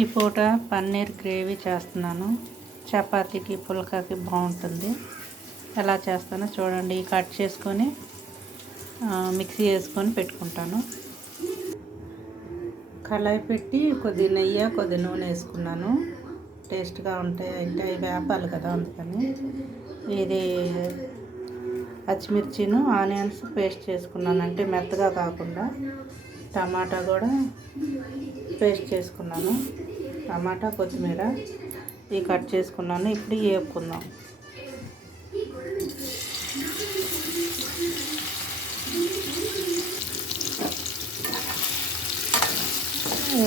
ఈ పూట పన్నీర్ గ్రేవీ చేస్తున్నాను. చపాతీకి పుల్కాకి బాగుంటుంది. ఎలా చేస్తానో చూడండి. కట్ చేసుకొని మిక్సీ వేసుకొని పెట్టుకుంటాను. కళాయి పెట్టి కొద్ది నెయ్యి కొద్ది నూనె వేసుకున్నాను. టేస్ట్గా ఉంటాయి అంటే అవి వేపాలి కదా, అందుకని. ఇది పచ్చిమిర్చిను ఆనియన్స్ పేస్ట్ చేసుకున్నాను, అంటే మెత్తగా కాకుండా. టమాటా కూడా పేస్ట్ చేసుకున్నాను. టమాటా కొత్తిమీర ఇవి కట్ చేసుకున్నాను. ఇప్పుడు వేపుకుందాం.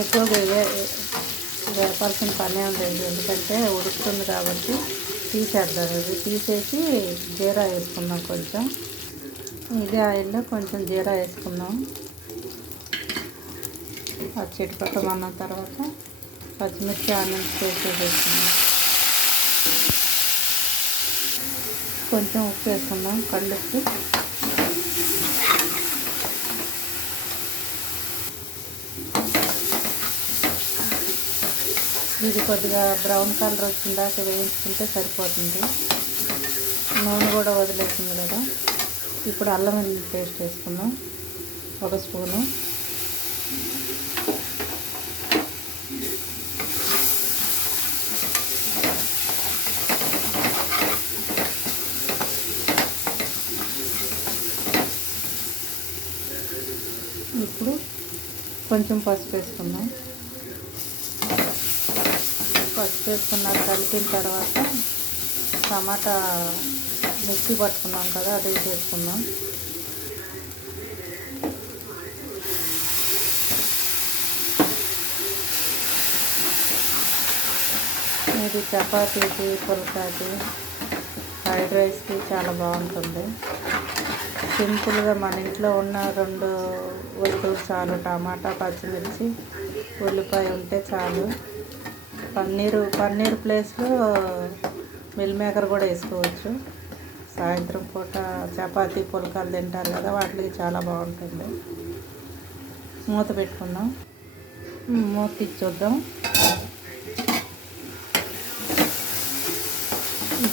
ఎక్కువగా వేపాల్సిన పని ఏం లేదు, ఎందుకంటే ఉడుకుతుంది కాబట్టి తీసేద్దాం. ఇది తీసేసి జీరా వేసుకుందాం. కొంచెం ఇదే ఆయిల్లో కొంచెం జీరా వేసుకుందాం. అది చిటిపట్టమన్న తర్వాత పచ్చిమిర్చి ఆనియన్స్ పేస్ట్ వేసుకుందాం. కొంచెం ఉప్పు వేసుకుందాం, కళ్ళుప్పు. ఇది కొద్దిగా బ్రౌన్ కలర్ వచ్చిందాక వేయించుకుంటే సరిపోతుంది. నూనె కూడా వదిలేసింది కదా. ఇప్పుడు అల్లం వెల్లుల్లి పేస్ట్ వేసుకుందాం, 1 స్పూను. ఇప్పుడు కొంచెం పసుపు వేసుకుందాం. పసుపు వేసుకున్నాక కలిపిన తర్వాత టమాటా మిక్సీ పట్టుకున్నాం కదా, అది వేసుకుందాం. ఇది చపాతీకి, పుల్కాకి, ఫ్రైడ్ రైస్కి చాలా బాగుంటుంది. సింపుల్గా మన ఇంట్లో ఉన్న 2 ఉల్లిపాయలు చాలు. టమాటా, పచ్చిమిర్చి, ఉల్లిపాయ ఉంటే చాలు. పన్నీర్ ప్లేస్లో మిల్ మేకర్ కూడా వేసుకోవచ్చు. సాయంత్రం పూట చపాతీ పుల్కాలు తింటారు కదా, వాటికి చాలా బాగుంటుంది. మూత పెట్టుకుందాం. మూత చూద్దాం.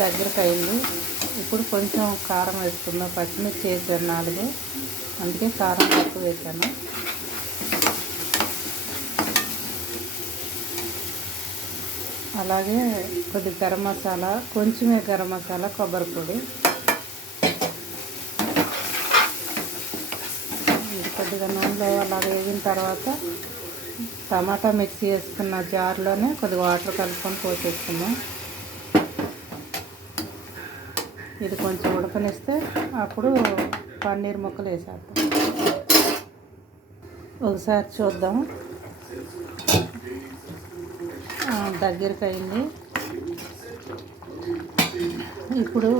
దగ్గరకు అయింది. ఇప్పుడు కొంచెం కారం వేసుకుందాం. పచ్చిమిర్చి వేసాను 4, అందుకే కారం తక్కువ వేసాను. అలాగే కొద్ది గరం మసాలా, కొంచెమే గరం మసాలా, కొబ్బరి పొడి. ఇది కొద్దిగా నూనెలో అలా వేగిన తర్వాత టమాటా మిక్సీ వేసుకున్న జార్లోనే కొద్దిగా వాటర్ కలుపుకొని పోసేసుకుందాం. ఇది కొంచెం ఉడకనిస్తే అప్పుడు పన్నీర్ ముక్కలు వేసేద్దాం. ఒకసారి చూద్దాం. దగ్గరికి అయింది. ఇప్పుడు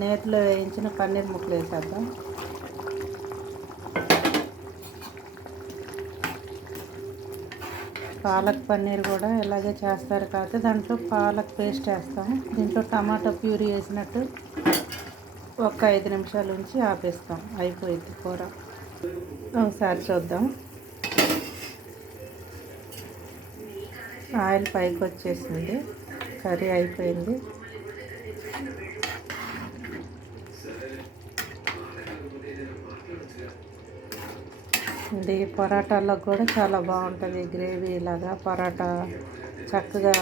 నేతిలో వేయించిన పన్నీర్ ముక్కలు వేసేద్దాం. పాలక్ పన్నీర్ కూడా ఇలాగే చేస్తారు, కాబట్టి దాంట్లో పాలక్ పేస్ట్ వేస్తాం. దీంట్లో టమాటా ప్యూరీ వేసినట్టు ఒక 5 నిమిషాల నుంచి ఆపేస్తాం, అయిపోయింది కూర. ఒకసారి చూద్దాం. ఆయిల్ పైకి వచ్చేసింది, కర్రీ అయిపోయింది. ఇది పరాటాల్లో కూడా చాలా బాగుంటుంది. గ్రేవీ ఇలాగా పరాటా చక్కగా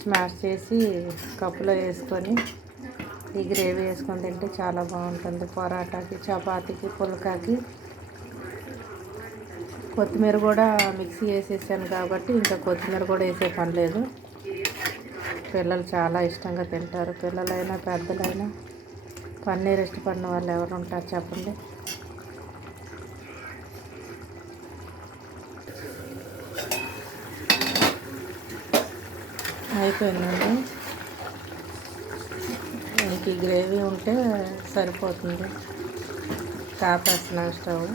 స్మాష్ చేసి కప్పులో వేసుకొని ఈ గ్రేవీ వేసుకొని తింటే చాలా బాగుంటుంది. పరాటాకి, చపాతీకి, పుల్కాకి. కొత్తిమీర కూడా మిక్సీ వేసేసాను కాబట్టి ఇంకా కొత్తిమీర కూడా వేసే పని లేదు. పిల్లలు చాలా ఇష్టంగా తింటారు. పిల్లలైనా పెద్దలైనా పన్నీర్ ఇష్టపడిన వాళ్ళు ఎవరు ఉంటారు చెప్పండి. అయిపోయిందండి. ఇంక గ్రేవీ ఉంటే సరిపోతుంది. కాపేస్తున్నాను స్టవ్.